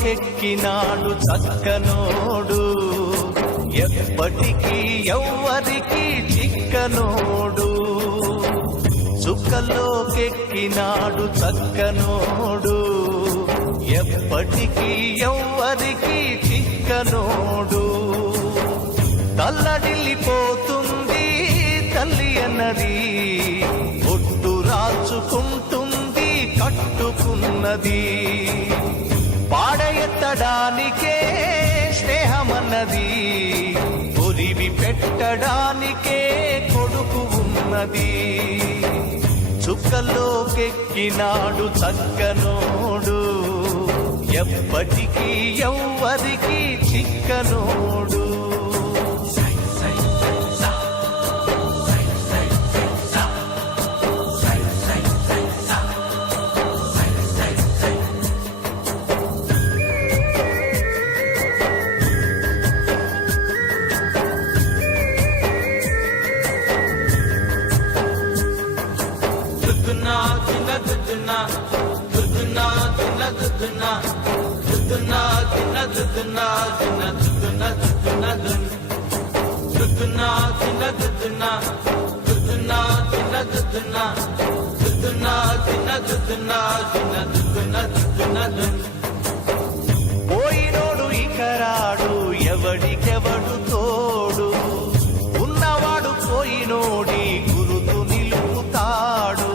చుక్కల్లోకెక్కినాడు చక్కనోడు, ఎప్పటికీ ఎవ్వరికి చిక్కనోడు. చుక్కల్లోకెక్కినాడు చక్కనోడు, ఎప్పటికీ ఎవ్వరికి చిక్కనోడు. తల్లడిల్లిపోతుంది తల్లి అన్నది, ఒట్టు రాచుకుంటుంది కట్టుకున్నది. పాడెత్తడానికే స్నేహమన్నది, ఒరివి పెట్టడానికే కొడుకు ఉన్నది. చుక్కల్లోకెక్కినాడు చక్కనోడు, ఎప్పటికీ ఎవ్వరికి చిక్కనోడు. పోయినోడు ఇకరాడు, ఎవడికెవడు తోడు, ఉన్నవాడు పోయినోడి గురుతు నిలుపుతాడు.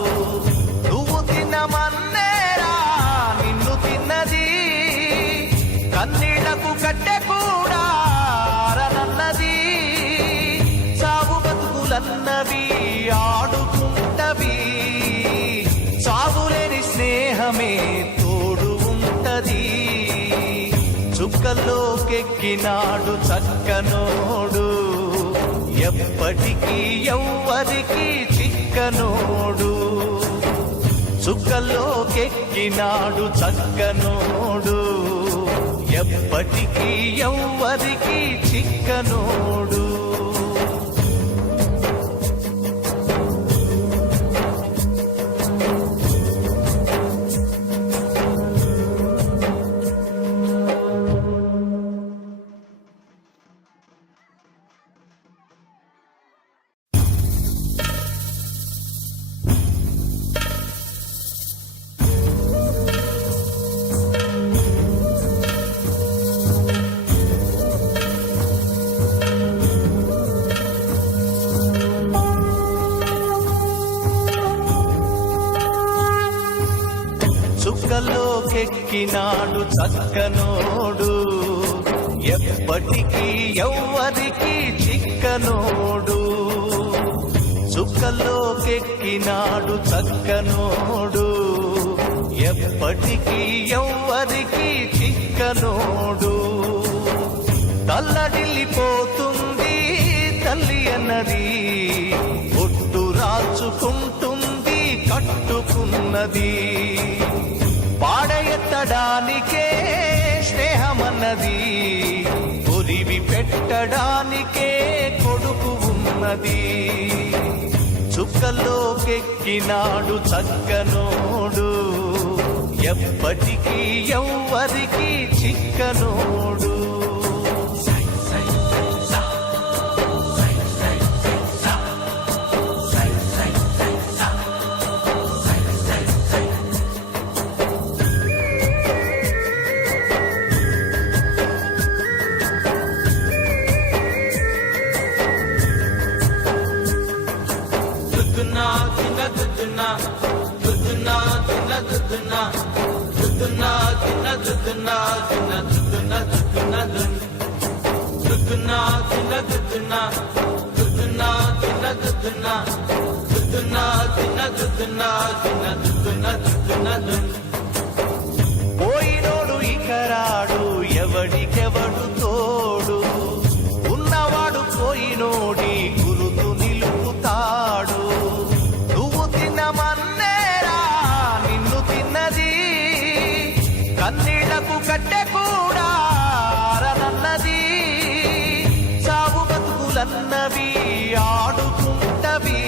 నువ్వు తిన్నమన్నేరా నిన్ను తిన్నది, కన్నీళ్లకు కట్టె కూడా ఆరనన్నది. సాగు బతుకులన్నవి ఆడుకుంటవి, సాగులేని స్నేహమే తోడు ఉంటది. చుక్కల్లోకెక్కినాడు చక్కనోడు, ఎప్పటికీ ఎవ్వరికి చిక్కనోడు. చుక్కల్లోకెక్కినాడు చక్కనోడు, ఎప్పటికీ ఎవ్వరికి చిక్కనోడు. చుక్కల్లోకెక్కినాడు చక్కనోడు, ఎప్పటికీ ఎవ్వరికి చిక్కనోడు. చుక్కల్లోకెక్కినాడు చక్కనోడు, ఎప్పటికీ ఎవ్వరికి చిక్కనోడు. తల్లడిల్లిపోతుంది తల్లి అన్నది, ఒట్టు రాచుకుంటుంది కట్టుకున్నది. పాడెత్తడానికే స్నేహమన్నది, ఒరివి పెట్టడానికే కొడుకు ఉన్నది. చుక్కల్లోకెక్కినాడు చక్కనోడు, ఎప్పటికీ ఎవ్వరికి చిక్కనోడు. పోయినోడు ఇకరాడు, ఎవడికెవడు తోడు, ఉన్నవాడు పోయినోడి గురుతు నిలుపుతాడు. నువ్వు తిన్నమన్నేరా నిన్ను తిన్నది, కన్నీళ్లకు కట్టె కూడా ఆరనన్నది. సాగు బతుకులన్నవి ఆడుకుంటవి,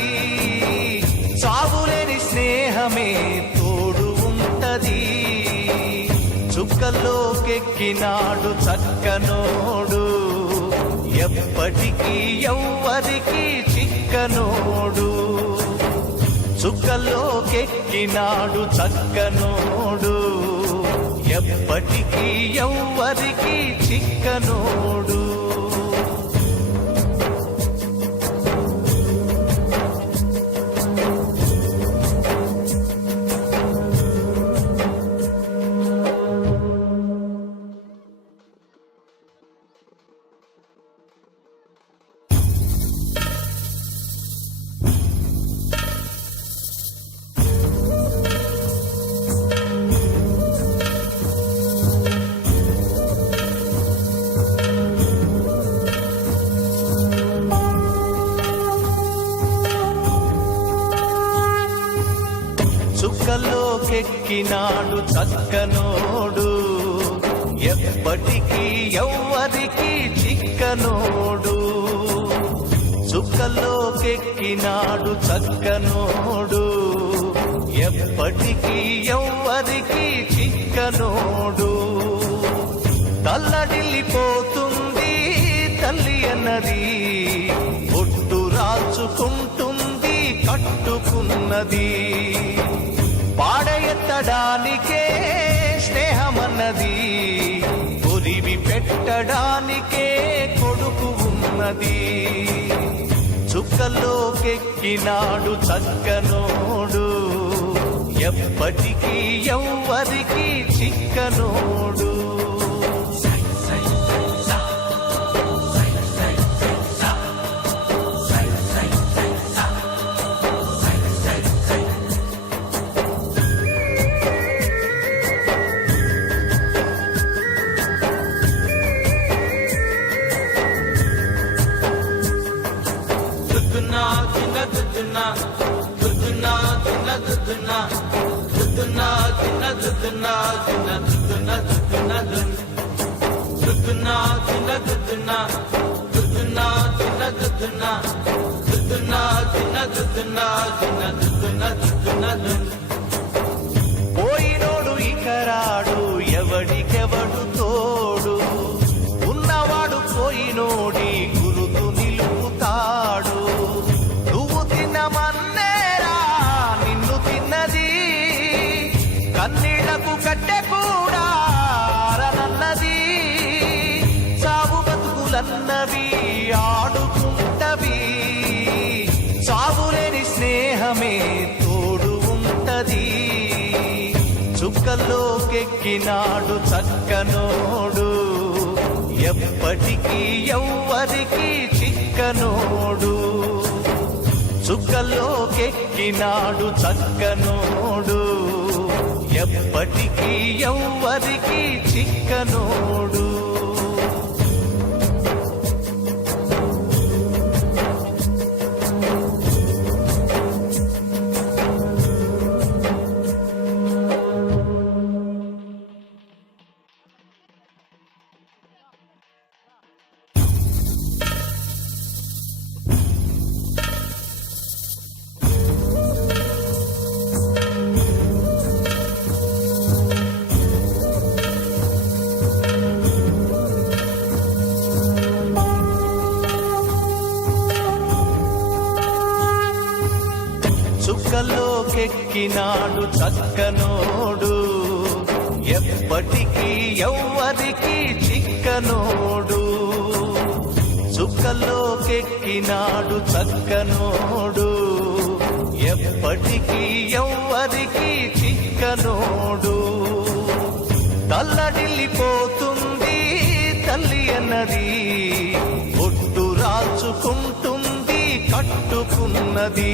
సాగులేని స్నేహమే తోడు ఉంటది. చుక్కల్లోకెక్కినాడు చక్కనోడు ఎప్పటికీ ఎవ్వరికి చిక్కనోడు చుక్కల్లోకెక్కినాడు చక్కనోడు ఎప్పటికీ ఎవ్వరికి చిక్కనోడు చుక్కల్లోకెక్కినాడు చక్కనోడు ఎప్పటికీ ఎవ్వరికి చిక్కనోడు చుక్కల్లోకెక్కినాడు చక్కనోడు ఎప్పటికీ ఎవ్వరికి చిక్కనోడు తల్లడిల్లిపోతుంది తల్లి అన్నది ఒట్టు రాచుకుంటుంది కట్టుకున్నది పాడెత్తడానికే స్నేహమన్నది కొరివి పెట్టడానికే కొడుకు ఉన్నది చుక్కల్లోకెక్కినాడు చక్కనోడు ఎప్పటికీ ఎవ్వరికి చిక్కనోడు పోయినోడు ఇకరాడు ఎవడికెవడు తోడు ఉన్నవాడు పోయినోడి గురుతు నిలుపుతాడు నువ్వు తిన్నమన్నేరా నిన్ను తిన్నది కన్నీళ్లకు కట్టె కూడా ఆరనన్నది సాగు బతుకులన్నవి ఆడుకుంటవి సాగులేని స్నేహమే తోడు ఉంటది చుక్కల్లోకెక్కినాడు చక్కనోడు ఎప్పటికీ ఎవ్వరికి చిక్కనోడు చుక్కల్లోకెక్కినాడు చక్కనోడు ఎప్పటికీ ఎవ్వరికి చిక్కనోడు చుక్కల్లోకెక్కినాడు చక్కనోడు ఎప్పటికీ ఎవ్వరికి చిక్కనోడు చుక్కల్లోకెక్కినాడు చక్కనోడు ఎప్పటికీ ఎవ్వరికి చిక్కనోడు తల్లడిల్లిపోతుంది తల్లి అన్నది ఒట్టు రాచుకుంటుంది కట్టుకున్నది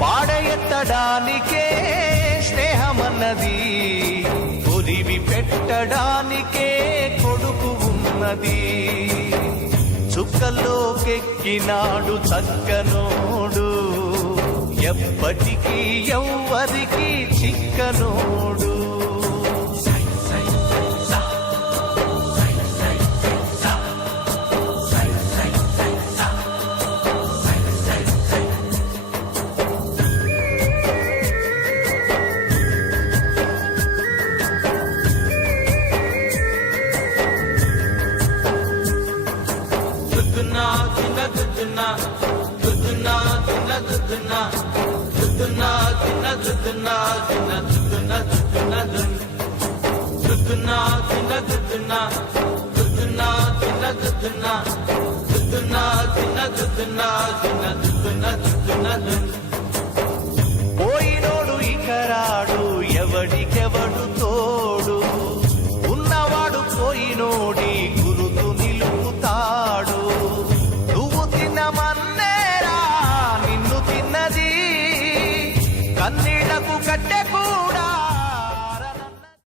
పాడెత్తడానికే స్నేహమన్నది కొరివి పెట్టడానికే కొడుకు ఉన్నది చుక్కల్లోకెక్కినాడు చక్కనోడు ఎప్పటికీ ఎవ్వరికి చిక్కనోడు పోయినోడు ఇక రాడు ఎవడికెవడు తోడు ఉన్నవాడు పోయినోడి గురుతు నిలుపుతాడు నువ్వు తిన్నమన్నేరా నిన్ను తిన్నది కన్నీళ్లకు కట్టెకు